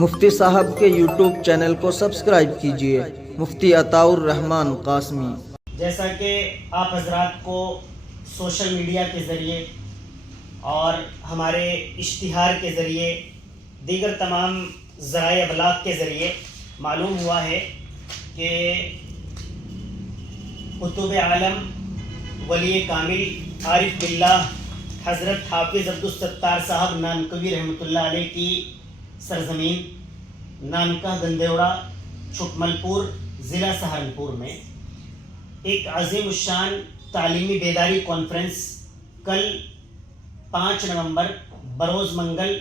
مفتی صاحب کے YouTube channel کو سبسکرائب کیجیے، مفتی عطاء الرحمن قاسمی۔ جیسا کہ آپ حضرات کو سوشل میڈیا کے ذریعے اور ہمارے اشتہار کے ذریعے دیگر تمام ذرائع ابلاغ کے ذریعے معلوم ہوا ہے کہ قطب عالم ولی کامل عارف باللہ حضرت حافظ عبدالستار صاحب نانکوی رحمۃ اللہ علیہ کی سرزمین نانکا گندیوڑا چھٹمل پور ضلع سہارنپور میں ایک عظیم الشان تعلیمی بیداری کانفرنس کل 5 نومبر بروز منگل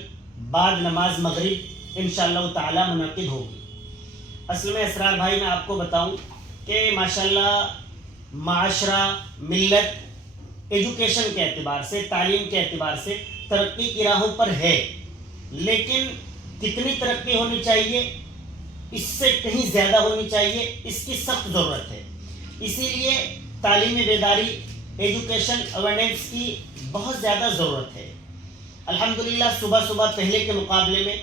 بعد نماز مغرب انشاءاللہ تعالی منعقد ہوگی۔ اصل میں اسرار بھائی میں آپ کو بتاؤں کہ ماشاءاللہ معاشرہ ملت ایجوکیشن کے اعتبار سے تعلیم کے اعتبار سے ترقی کی راہوں پر ہے، لیکن کتنی ترقی ہونی چاہیے، اس سے کہیں زیادہ ہونی چاہیے، اس کی سخت ضرورت ہے۔ اسی لیے تعلیمی بیداری ایجوکیشن اویرنیس کی بہت زیادہ ضرورت ہے۔ الحمدللہ صبح پہلے کے مقابلے میں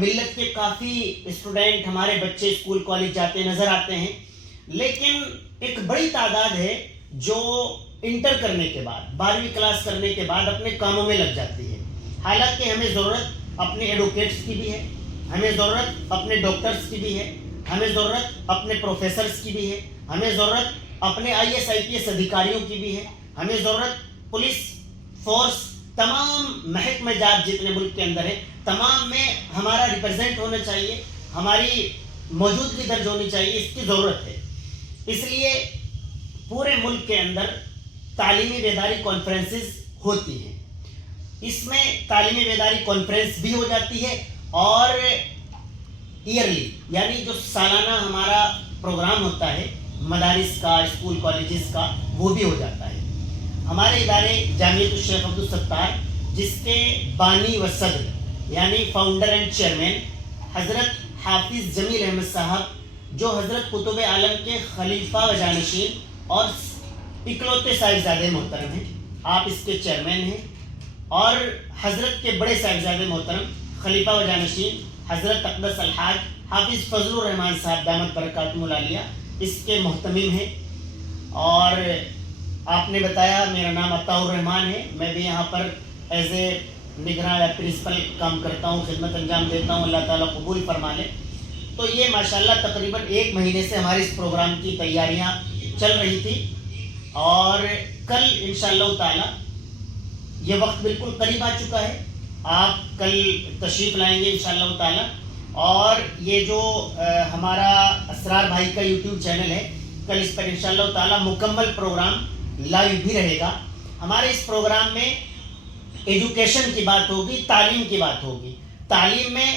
ملت کے کافی اسٹوڈنٹ ہمارے بچے اسکول کالج جاتے نظر آتے ہیں، لیکن ایک بڑی تعداد ہے جو انٹر کرنے کے بعد 12ویں کلاس کرنے کے بعد اپنے کاموں میں لگ جاتی ہے۔ حالانکہ ہمیں ضرورت اپنے ایڈوکیٹس کی بھی ہے، ہمیں ضرورت اپنے ڈاکٹرز کی بھی ہے، ہمیں ضرورت اپنے پروفیسرز کی بھی ہے، ہمیں ضرورت اپنے IAS IPS ادھیکاریوں کی بھی ہے، ہمیں ضرورت پولیس فورس تمام محکمہ جات جتنے ملک کے اندر ہیں تمام میں ہمارا ریپرزینٹ ہونا چاہیے، ہماری موجودگی درج ہونی چاہیے، اس کی ضرورت ہے۔ اس لیے پورے ملک کے اندر تعلیمی بیداری کانفرنسز ہوتی ہیں۔ اس میں تعلیمی بیداری کانفرنس بھی ہو جاتی ہے اور ایئرلی یعنی جو سالانہ ہمارا پروگرام ہوتا ہے مدارس کا، اسکول کالجز کا، وہ بھی ہو جاتا ہے۔ ہمارے ادارے جامعۃ الشیخ عبدالستار جس کے بانی و صدر یعنی فاؤنڈر اینڈ چیئرمین حضرت حافظ جمیل احمد صاحب جو حضرت قطب عالم کے خلیفہ و جانشین اور اکلوتے صاحبزادے محترم ہیں، آپ اس کے چیئرمین ہیں، اور حضرت کے بڑے صاحبزادے محترم خلیفہ و جانشین حضرت اقدس الحاج حافظ فضل الرحمان صاحب دامت برکاتہم العالیہ اس کے محتمم ہیں۔ اور آپ نے بتایا میرا نام عطاء الرحمن ہے، میں بھی یہاں پر ایز اے نگراں یا پرنسپل کام کرتا ہوں، خدمت انجام دیتا ہوں، اللہ تعالیٰ قبول فرما لے۔ تو یہ ماشاءاللہ تقریباً 1 مہینے سے ہمارے اس پروگرام کی تیاریاں چل رہی تھی، اور کل انشاءاللہ تعالیٰ یہ وقت بالکل قریب آ چکا ہے، آپ کل تشریف لائیں گے انشاءاللہ تعالیٰ، اور یہ جو ہمارا اسرار بھائی کا یوٹیوب چینل ہے کل اس پر انشاءاللہ تعالیٰ مکمل پروگرام لائیو بھی رہے گا۔ ہمارے اس پروگرام میں ایجوکیشن کی بات ہوگی، تعلیم کی بات ہوگی۔ تعلیم میں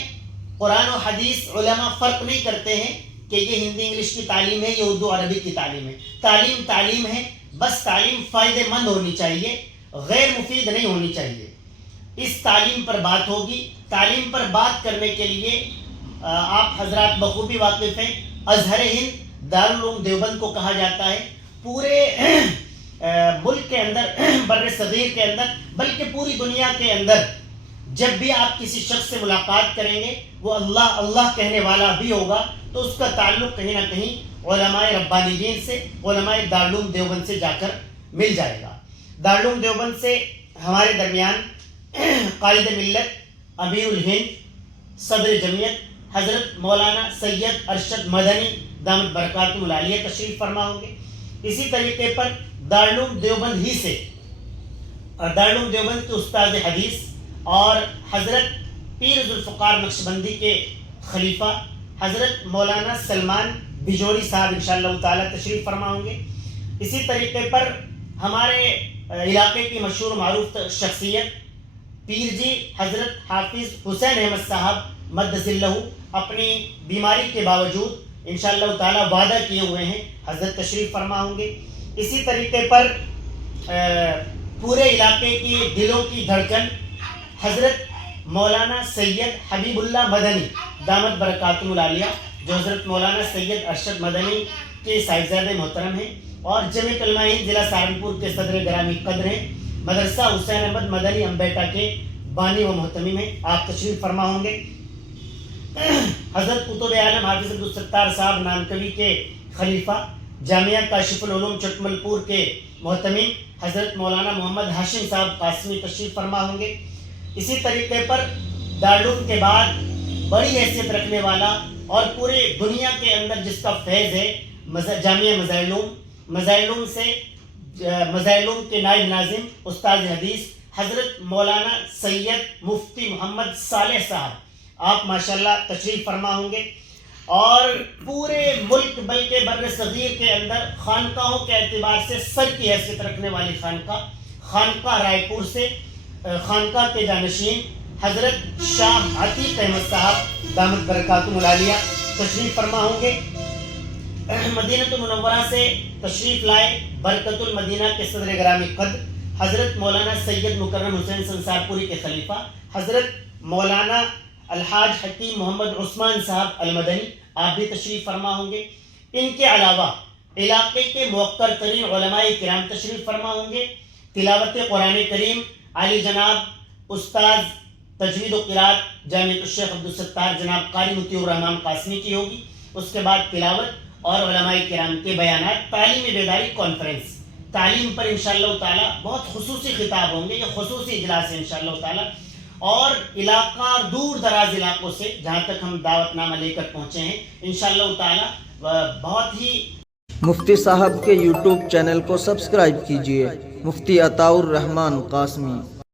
قرآن و حدیث علماء فرق نہیں کرتے ہیں کہ یہ ہندی انگلش کی تعلیم ہے، یہ اردو عربی کی تعلیم ہے۔ تعلیم تعلیم ہے، بس تعلیم فائدہ مند ہونی چاہیے، غیر مفید نہیں ہونی چاہیے۔ اس تعلیم پر بات ہوگی۔ تعلیم پر بات کرنے کے لیے آپ حضرات بخوبی واقف ہیں، ازہر ہند دارالعلوم دیوبند کو کہا جاتا ہے۔ پورے ملک کے اندر، بر صغیر کے اندر، بلکہ پوری دنیا کے اندر جب بھی آپ کسی شخص سے ملاقات کریں گے وہ اللہ اللہ کہنے والا بھی ہوگا، تو اس کا تعلق کہیں نہ کہیں علماء ربانیین سے، علماء دارالعلوم دیوبند سے جا کر مل جائے گا۔ دارالعلوم دیوبند سے ہمارے درمیان قائد ملت امیر الہند صدر جمعیت حضرت مولانا سید ارشد مدنی دامت برکاتہم العالیہ تشریف فرما ہوں گے۔ اسی طریقے پر دارالعلوم دیوبند ہی سے دارالعلوم دیوبند کے استاد حدیث اور حضرت پیر ذوالفقار نقشبندی کے خلیفہ حضرت مولانا سلمان بھجوری صاحب انشاءاللہ تعالیٰ تشریف فرما ہوں گے۔ اسی طریقے پر ہمارے علاقے کی مشہور معروف شخصیت پیر جی حضرت حافظ حسین احمد صاحب مد ظلہ اپنی بیماری کے باوجود انشاءاللہ تعالیٰ وعدہ کیے ہوئے ہیں، حضرت تشریف فرما ہوں گے۔ اسی طریقے پر پورے علاقے کی دلوں کی دھڑکن حضرت مولانا سید حبیب اللہ مدنی دامت برکاتہم العالیہ جو حضرت مولانا سید ارشد مدنی کے صاحبزادے محترم ہیں اور جمعیت علماء ہند ضلع سہارنپور کے صدر گرامی قدر ہیں، مدرسہ حسین احمد مدنی امبیٹا کے بانی و محتمم ہیں، آپ تشریف فرما ہوں گے۔ حضرت قطب عالم حافظ عبدالستار صاحب نانکوی کے خلیفہ، جامعہ کاشف العلوم چٹمل پور کے محتمم حضرت مولانا محمد ہاشم صاحب قاسمی تشریف فرما ہوں گے۔ اسی طریقے پر دارالعلوم کے بعد بڑی حیثیت رکھنے والا اور پورے دنیا کے اندر جس کا فیض ہے جامعہ مظاہرالعلوم سے مظاہرالعلوم کے نائب ناظم استاد حدیث حضرت مولانا سید مفتی محمد صالح صاحب، آپ ماشاءاللہ تشریف فرما ہوں گے۔ اور پورے ملک بلکہ بر صغیر کے اندر خانقاہوں کے اعتبار سے سر کی حیثیت رکھنے والی خانقاہ رائے پور سے خانقاہ کے جانشین حضرت شاہ عتیق احمد صاحب دامت برکاتہم العالیہ تشریف فرما ہوں گے۔ مدینہ منورہ سے تشریف لائے برکت المدینہ کے صدر گرامی قدر حضرت مولانا سید مکرم حسین سنسار پوری کے خلیفہ حضرت مولانا الحاج حکیم محمد عثمان صاحب المدنی، آپ بھی تشریف فرما ہوں گے۔ ان کے علاوہ علاقے کے موقر ترین علماء کرام تشریف فرما ہوں گے۔ تلاوت قرآن کریم علی جناب استاذ تجوید و قرات جامعۃ الشیخ عبدالستار جناب قاری مطیع الرحمان قاسمی کی ہوگی۔ اس کے بعد تلاوت اور علماء کرام کے بیانات، تعلیمی بیداری کانفرنس، تعلیم پر انشاءاللہ تعالی بہت خصوصی خطاب ہوں گے، یہ خصوصی اجلاس ہے انشاءاللہ تعالی۔ اور علاقہ اور دور دراز علاقوں سے جہاں تک ہم دعوت نامہ لے کر پہنچے ہیں انشاءاللہ تعالی بہت ہی مفتی صاحب کے یوٹیوب چینل کو سبسکرائب کیجیے، مفتی عطاء الرحمان قاسمی۔